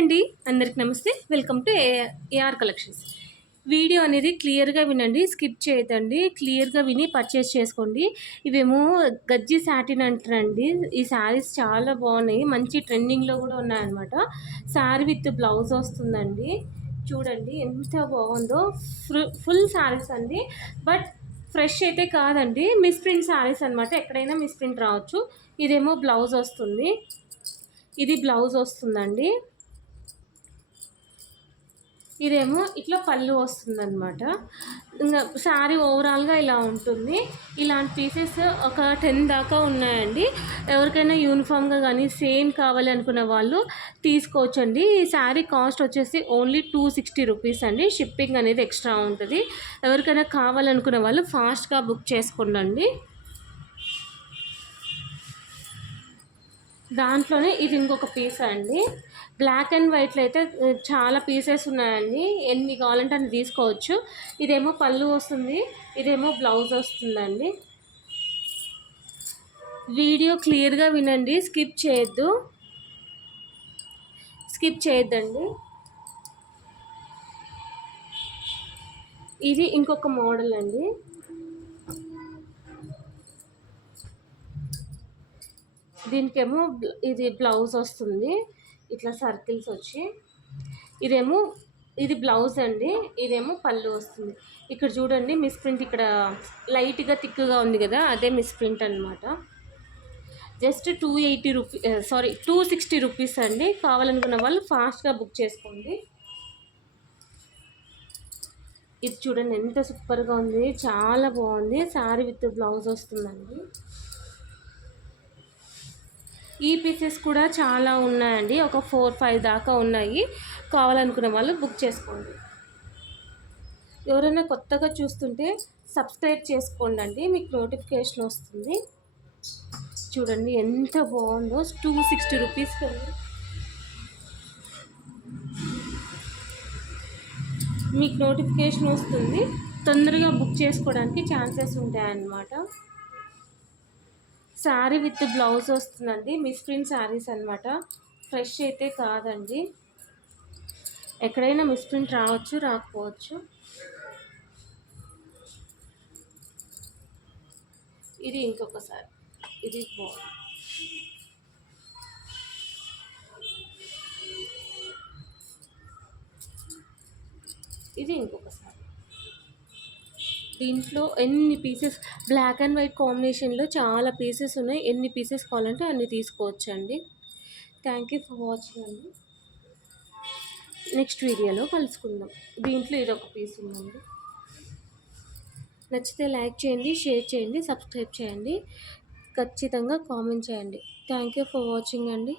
అండి, అందరికి నమస్తే. Welcome to AR collections. Video అనేది క్లియర్గా వినండి, స్కిప్ చేయదండి. క్లియర్గా విని పర్చేస్ చేసుకోండి. ఇవేమో గజ్జి సాటిన్ అంటారండి. ఈ శారీస్ చాలా బాగున్నాయి, మంచి ట్రెండింగ్లో కూడా ఉన్నాయన్నమాట. శారీ విత్ బ్లౌజ్ వస్తుందండి. చూడండి ఎంత బాగుందో. ఫుల్ శారీస్ అండి, బట్ ఫ్రెష్ అయితే కాదండి. మిస్ప్రింట్ శారీస్ అనమాట, ఎక్కడైనా మిస్ప్రింట్ రావచ్చు. ఇదేమో బ్లౌజ్ వస్తుంది, ఇది బ్లౌజ్ వస్తుందండి. ఇదేమో ఇట్లా పళ్ళు వస్తుందన్నమాట. ఇంకా శారీ ఓవరాల్గా ఇలా ఉంటుంది. ఇలాంటి పీసెస్ ఒక 10 దాకా ఉన్నాయండి. ఎవరికైనా యూనిఫామ్గా కానీ సేమ్ కావాలి అనుకున్న వాళ్ళు తీసుకోవచ్చండి. ఈ శారీ కాస్ట్ వచ్చేసి ఓన్లీ 260 రూపీస్ అండి. షిప్పింగ్ అనేది ఎక్స్ట్రా ఉంటుంది. ఎవరికైనా కావాలనుకున్న వాళ్ళు ఫాస్ట్గా బుక్ చేసుకోండి. దాంట్లోనే ఇది ఇంకొక పీస్ అండి. బ్లాక్ అండ్ వైట్లో అయితే చాలా పీసెస్ ఉన్నాయండి. ఎన్ని కావాలంటే అన్ని తీసుకోవచ్చు. ఇదేమో పళ్ళు వస్తుంది, ఇదేమో బ్లౌజ్ వస్తుందండి. వీడియో క్లియర్గా వినండి, స్కిప్ చేయొద్దండి. ఇది ఇంకొక మోడల్ అండి. దీనికేమో ఇది బ్లౌజ్ వస్తుంది, ఇట్లా సర్కిల్స్ వచ్చి. ఇది బ్లౌజ్ అండి, ఇదేమో పళ్ళు వస్తుంది. ఇక్కడ చూడండి మిస్ప్రింట్, ఇక్కడ లైట్గా థిక్గా ఉంది కదా, అదే మిస్ప్రింట్ అనమాట. జస్ట్ 260 రూపీస్ అండి. కావాలనుకున్న వాళ్ళు ఫాస్ట్గా బుక్ చేసుకోండి. ఇది చూడండి ఎంత సూపర్గా ఉంది, చాలా బాగుంది. శారీ విత్ బ్లౌజ్ వస్తుందండి. ఈ పీసెస్ కూడా చాలా ఉన్నాయండి, ఒక 4-5 దాకా ఉన్నాయి. కావాలనుకున్న వాళ్ళు బుక్ చేసుకోండి. ఎవరైనా కొత్తగా చూస్తుంటే సబ్స్క్రైబ్ చేసుకోండి, మీకు నోటిఫికేషన్ వస్తుంది. చూడండి ఎంత బాగుందో, 260 రూపీస్ కండి. మీకు నోటిఫికేషన్ వస్తుంది, తొందరగా బుక్ చేసుకోవడానికి ఛాన్సెస్ ఉంటాయన్నమాట. శారీ విత్ బ్లౌజ్ వస్తుందండి. మిస్ప్రింట్ శారీస్ అనమాట, ఫ్రెష్ అయితే కాదండి. ఎక్కడైనా మిస్ప్రింట్ రావచ్చు, రాకపోవచ్చు. ఇది ఇంకొకసారి, ఇది బాగుంది. ఇది ఇంకొకసారి. దీంట్లో ఎన్ని పీసెస్, బ్లాక్ అండ్ వైట్ కాంబినేషన్లో చాలా పీసెస్ ఉన్నాయి. ఎన్ని పీసెస్ కావాలంటే అన్ని తీసుకోవచ్చండి. థ్యాంక్ యూ ఫర్ వాచింగ్ అండి. నెక్స్ట్ వీడియోలో కలుసుకుందాం. దీంట్లో ఇదొక పీస్ ఉందండి. నచ్చితే లైక్ చేయండి, షేర్ చేయండి, సబ్స్క్రైబ్ చేయండి, ఖచ్చితంగా కామెంట్ చేయండి. థ్యాంక్ యూ ఫర్ వాచింగ్ అండి.